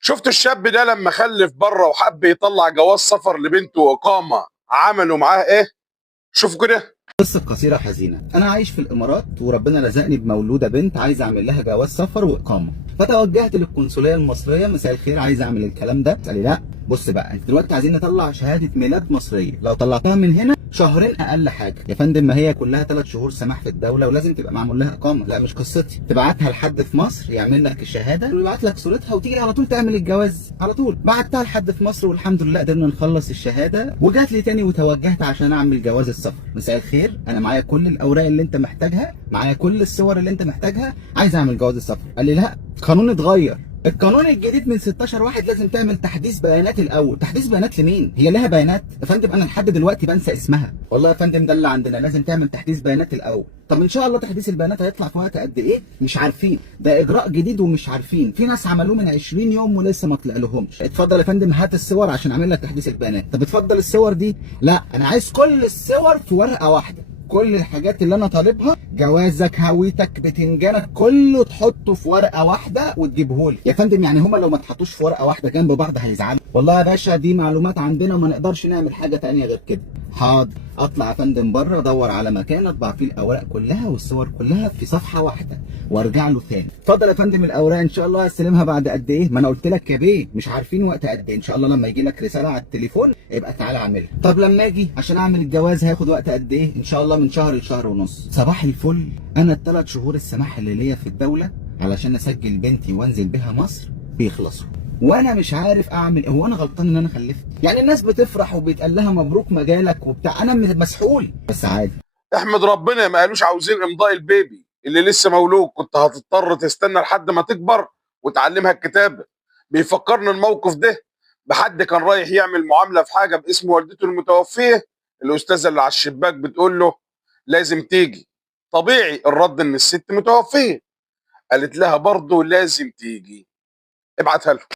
شفتوا الشاب ده لما خلف بره وحب يطلع جواز سفر لبنته واقامه، عملوا معاه ايه؟ شوفوا كده. قصة قصيرة حزينة. أنا عايش في الإمارات وربنا رزقني بمولودة بنت عايز أعمل لها جواز سفر وإقامة، فتوجهت للقنصلية المصرية. مساء الخير، عايز أعمل الكلام ده. قال لي لا، بص بقى، أنت دلوقتي عايزين نطلع شهادة ميلاد مصرية، لو طلعتها من هنا شهرين أقل حاجة. يا فندم ما هي كلها 3 شهور سماح في الدولة ولازم تبقى معمول لها إقامة. لا مش قصتي، تبعتها لحد في مصر يعمل لك الشهادة ويبعت لك صورتها وتيجي على طول تعمل الجواز على طول. بعتها لحد في مصر والحمد لله قدرنا نخلص الشهادة، وجات لي تاني وتوجهت عشان أعمل جواز السفر. مساء الخير، انا معايا كل الاوراق اللي انت محتاجها، معايا كل الصور اللي انت محتاجها، عايز اعمل جواز السفر. قال لي لا، القانون اتغير، القانون الجديد من 16 واحد لازم تعمل تحديث بيانات الاول. تحديث بيانات لمين؟ هي لها بيانات يا فندم؟ انا لحد دلوقتي بنسى اسمها. والله يا فندم ده اللي عندنا، لازم تعمل تحديث بيانات الاول. طب ان شاء الله تحديث البيانات هيطلع في وقت قد ايه؟ مش عارفين، ده اجراء جديد ومش عارفين. في ناس عملوه من 20 يوم ولسه ما طلعلهمش. اتفضل يا فندم هات الصور عشان اعمل لك تحديث البيانات. طب اتفضل الصور دي. لا انا عايز كل الصور في ورقه واحده، كل الحاجات اللي انا طالبها، جوازك، هويتك، بتنجانك، كله تحطه في ورقه واحده وتجيبهولي. يا فندم يعني هما لو ما اتحطوش في ورقه واحده جنب بعض هيزعلوا؟ والله يا باشا دي معلومات عندنا وما نقدرش نعمل حاجه تانية غير كده. حاضر، اطلع يا فندم بره ادور على مكان اطبع فيه الاوراق كلها والصور كلها في صفحه واحده وارجع له تاني. اتفضل يا فندم الاوراق، ان شاء الله هستلمها بعد قد ايه؟ ما انا قلت لك يا بيه مش عارفين وقت قد ايه. ان شاء الله لما يجي لك رساله على التليفون يبقى تعالى اعملها. طب لما اجي عشان اعمل الجواز هياخد وقت قد ايه؟ ان شاء الله من شهر لشهر ونص. صباح الفل، انا ال3 شهور السماح اللي ليا في الدوله علشان اسجل بنتي وانزل بها مصر بيخلصوا، وانا مش عارف اعمل ايه. هو انا غلطان ان انا خلفت؟ يعني الناس بتفرح وبيتقال لها مبروك مجالك وبتاع، انا مسحول بس عادي. احمد ربنا ما قالوش عاوزين امضاء البيبي اللي لسه مولود، كنت هتضطر تستنى لحد ما تكبر وتعلمها الكتابه. بيفكرني الموقف ده بحد كان رايح يعمل معامله في حاجه باسم والدته المتوفيه. الاستاذه اللي على الشباك بتقول له لازم تيجي. طبيعي الرد ان الست متوفيه، قالت لها برضه لازم تيجي. ابعتها له.